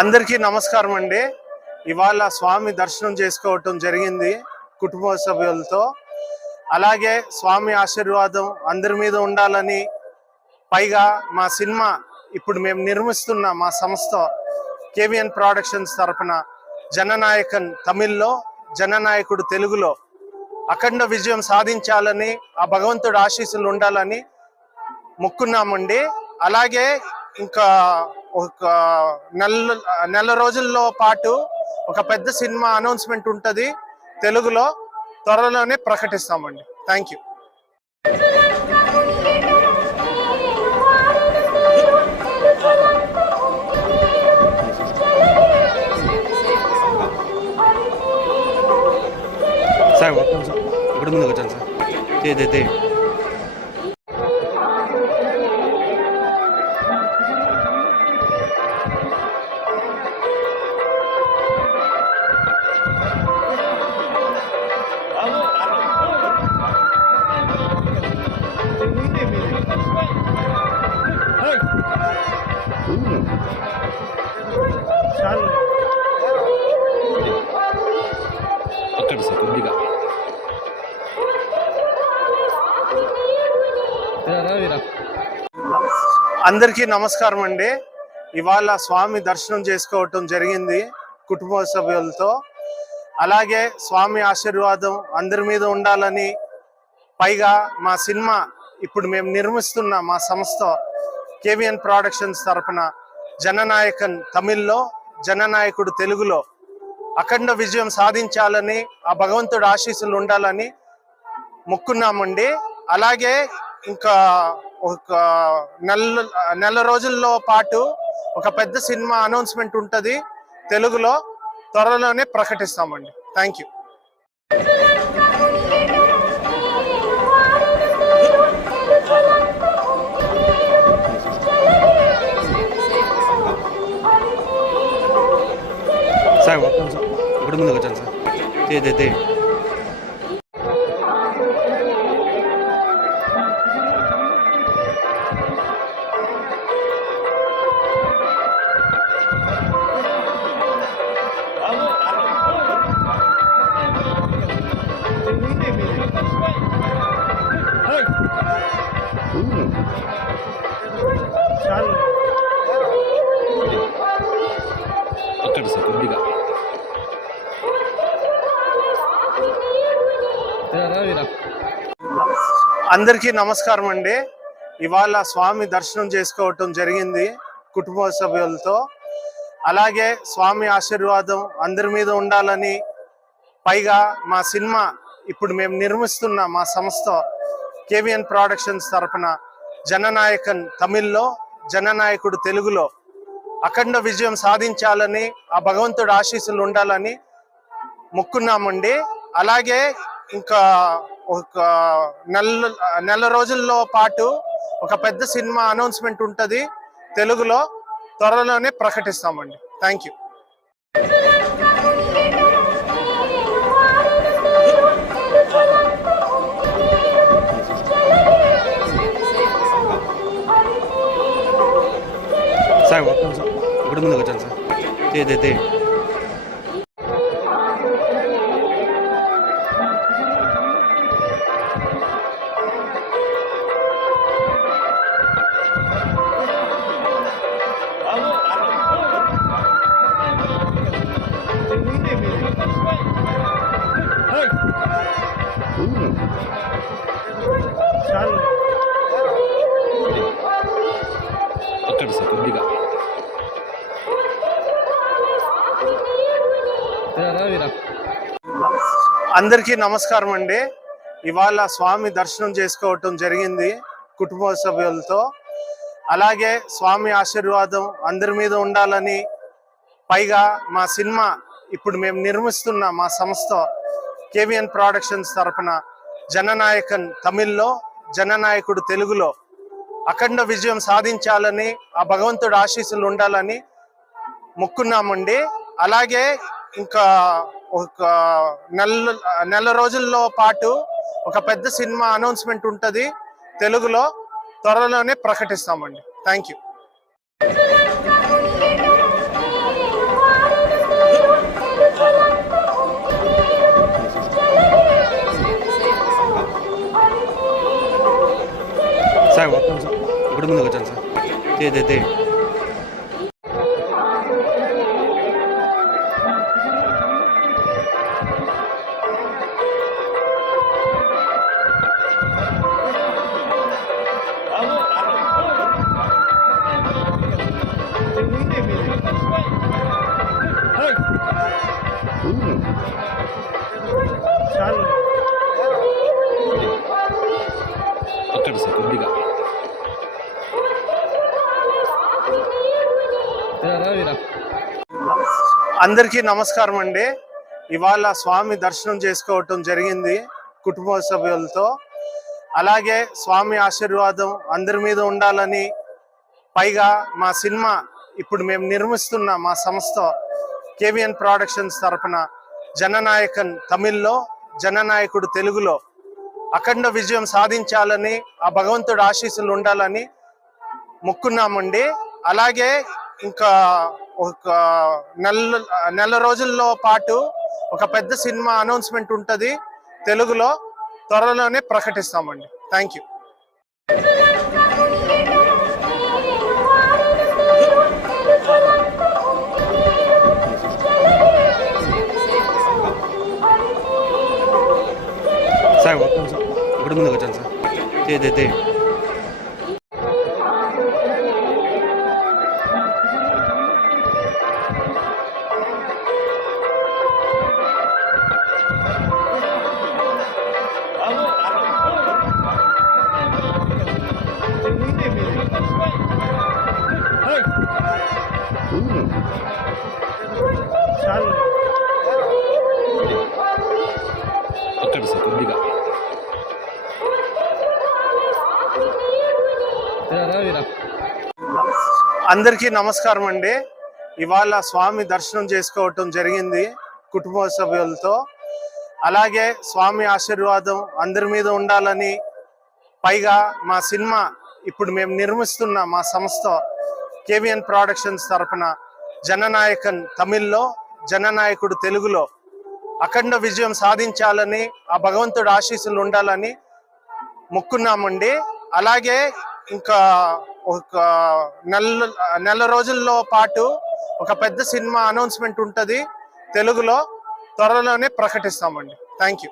అందరికీ నమస్కారం అండి. ఇవాళ స్వామి దర్శనం చేసుకోవటం జరిగింది కుటుంబ సభ్యులతో. అలాగే స్వామి ఆశీర్వాదం అందరి మీద ఉండాలని, పైగా మా సినిమా ఇప్పుడు మేము నిర్మిస్తున్న మా సంస్థ కేవిఎన్ ప్రొడక్షన్స్ తరపున జననాయకన్ తమిళ్లో, జననాయకుడు తెలుగులో అఖండ విజయం సాధించాలని, ఆ భగవంతుడు ఆశీస్సులు ఉండాలని మొక్కున్నామండి. అలాగే ఇంకా ఒక నెల రోజుల్లో పాటు ఒక పెద్ద సినిమా అనౌన్స్మెంట్ ఉంటుంది తెలుగులో, త్వరలోనే ప్రకటిస్తామండి. Thank you. సార్ ఇప్పుడు ముందుకు వచ్చాను సార్. అక్కడ సార్ కొద్దిగా అందరికీ నమస్కారం అండి. ఇవాళ స్వామి దర్శనం చేసుకోవటం జరిగింది కుటుంబ సభ్యులతో. అలాగే స్వామి ఆశీర్వాదం అందరి మీద ఉండాలని, పైగా మా సినిమా ఇప్పుడు మేము నిర్మిస్తున్న మా సంస్థ కేవిఎన్ ప్రొడక్షన్స్ తరపున జననాయకన్ తమిళ్లో, జననాయకుడు తెలుగులో అఖండ విజయం సాధించాలని, ఆ భగవంతుడు ఆశీస్సులు ఉండాలని మొక్కున్నామండి. అలాగే ఇంకా ఒక నెల రోజుల్లో పాటు ఒక పెద్ద సినిమా అనౌన్స్మెంట్ ఉంటుంది తెలుగులో, త్వరలోనే ప్రకటిస్తామండి. Thank you. సార్ ఇప్పుడు ముందుకు వచ్చాను సార్. అక్కడ సార్ కొద్దిగా అందరికీ నమస్కారం అండి. ఇవాళ స్వామి దర్శనం చేసుకోవటం జరిగింది కుటుంబ సభ్యులతో. అలాగే స్వామి ఆశీర్వాదం అందరి మీద ఉండాలని, పైగా మా సినిమా ఇప్పుడు మేము నిర్మిస్తున్న మా సంస్థ కేవిఎన్ ప్రొడక్షన్స్ తరపున జననాయకన్ తమిళ్లో, జననాయకుడు తెలుగులో అఖండ విజయం సాధించాలని, ఆ భగవంతుడు ఆశీస్సులు ఉండాలని మొక్కున్నామండి. అలాగే ఇంకా ఒక నెల రోజుల్లో పాటు ఒక పెద్ద సినిమా అనౌన్స్మెంట్ ఉంటుంది తెలుగులో, త్వరలోనే ప్రకటిస్తామండి. Thank you. సార్ ఇప్పుడు ముందుకు వచ్చాను సార్. అక్కడ సార్ కొద్దిగా అందరికీ నమస్కారం అండి. ఇవాళ స్వామి దర్శనం చేసుకోవటం జరిగింది కుటుంబ సభ్యులతో. అలాగే స్వామి ఆశీర్వాదం అందరి మీద ఉండాలని, పైగా మా సినిమా ఇప్పుడు మేము నిర్మిస్తున్న మా సంస్థ కేవిఎన్ ప్రొడక్షన్స్ తరపున జననాయకన్ తమిళ్లో, జననాయకుడు తెలుగులో అఖండ విజయం సాధించాలని, ఆ భగవంతుడు ఆశీస్సులు ఉండాలని మొక్కున్నామండి. అలాగే ఇంకా ఒక నెల రోజుల్లో పాటు ఒక పెద్ద సినిమా అనౌన్స్మెంట్ ఉంటుంది తెలుగులో, త్వరలోనే ప్రకటిస్తామండి. Thank you. సార్ ఒక్క నిమిషం ఇక్కడ ముందుకు వచ్చాను సార్ తే అక్కడ సార్ కొద్దిగా అందరికీ నమస్కారం అండి. ఇవాళ స్వామి దర్శనం చేసుకోవటం జరిగింది కుటుంబ సభ్యులతో. అలాగే స్వామి ఆశీర్వాదం అందరి మీద ఉండాలని, పైగా మా సినిమా ఇప్పుడు మేము నిర్మిస్తున్న మా సంస్థ కేవిఎన్ ప్రొడక్షన్స్ తరపున జననాయకన్ తమిళ్లో, జననాయకుడు తెలుగులో అఖండ విజయం సాధించాలని, ఆ భగవంతుడు ఆశీస్సులు ఉండాలని మొక్కున్నామండి. అలాగే ఇంకా ఒక నెల రోజుల్లో పాటు ఒక పెద్ద సినిమా అనౌన్స్మెంట్ ఉంటుంది తెలుగులో, త్వరలోనే ప్రకటిస్తామండి. Thank you. సార్ ఒక్క నిమిషం ఇక్కడ ముందుకు వచ్చాను సార్ తే అక్కడ సార్ కొద్దిగా అందరికీ నమస్కారం అండి. ఇవాళ స్వామి దర్శనం చేసుకోవటం జరిగింది కుటుంబ సభ్యులతో. అలాగే స్వామి ఆశీర్వాదం అందరి మీద ఉండాలని, పైగా మా సినిమా ఇప్పుడు మేము నిర్మిస్తున్న మా సంస్థ కేవిఎన్ ప్రొడక్షన్స్ తరపున జననాయకన్ తమిళ్లో, జననాయకుడు తెలుగులో అఖండ విజయం సాధించాలని, ఆ భగవంతుడు ఆశీస్సులు ఉండాలని మొక్కున్నామండి. అలాగే ఇంకా ఒక నెల రోజుల్లో పాటు ఒక పెద్ద సినిమా అనౌన్స్మెంట్ ఉంటుంది తెలుగులో, త్వరలోనే ప్రకటిస్తామండి. Thank you.